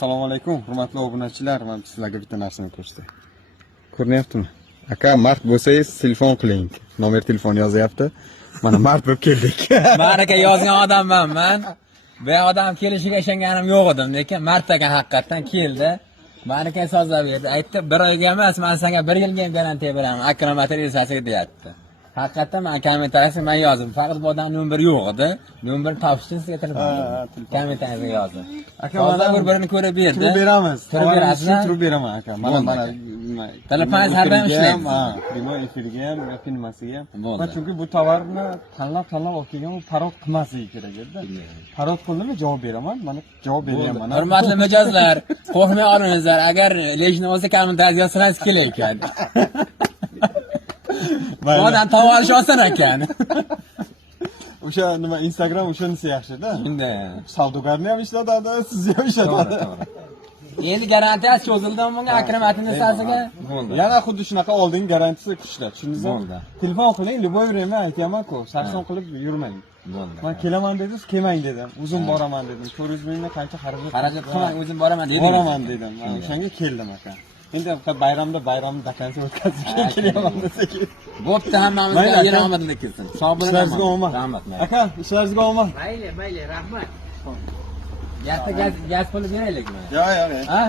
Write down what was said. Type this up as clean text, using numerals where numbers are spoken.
Assalomu alaykum, hurmatli obunachilar. Men sizlarga bitta narsani ko'rsatay. Ko'ryaptimi? Aka, mard bo'lsangiz telefon qiling. Nomer telefon yozyapti. Mana mard bo'lib keldik. Men aka yozgan odamman men. Bu odam kelishiga ishonganim yo'q edim, lekin mard ekan haqiqatan keldi. Menga sozlab berdi. Aytdi, bir oyga emas, men senga 1 yilga ham garantiya beraman. Akrom materialisasiga deyapti. Haqiqatan men kommentariyasiga men yozdim. Faqat bu odam nomer yo'q edi. Nomer topishni sizga telefon. Kommentariyasiga yozdim. Aka, mana bir-birini ko'rib berdi. Turib beramiz. Turib berasizmi? Turib beraman aka. Mana telefoningiz har doim ishlaydi. Ha, primo efirga ham, filmasiga ham. Va chunki bu tovarni tanlab olib kelgan, u parod qilmasligi kerak edi. Parod qildimi javob beraman. Mana javob beryapman. Hurmatli mijozlar, qo'rqmay olingizlar. Agar lejni o'zi kommentariya yozsangiz kerak ekan. Bu odam tavolish oson ekan. O'sha nima Instagram o'shanisi yaxshi-da. Endi savdogarni ham ishlatadi, sizni ham ishlatadi. Endi garantiyasi cho'zildi bunga Akram materialisasiga. Yana xuddi shunaqa oldin garantiyasi kuchli. Tushundingizmi? Telefon qiling, любой время aytayman-ku, sarson qilib yurmang. Men kelaman dedingiz, kelmang dedim. O'zim boraman dedim. 400 mingdan qancha xarajat qilmang, o'zim boraman dedim. Boraman dedim. O'shanga keldim aka. Endi bayramda dakansiz o'tkazishga kelyapman desak. Bo'pti, hammamizga yana omadli kelsin. Sog' bo'ling. Ishlaringizga omad. Rahmat. Aka, ishlaringizga omad. Mayli, rahmat. Gaz puli beraylikmi? Yo'q. Ha?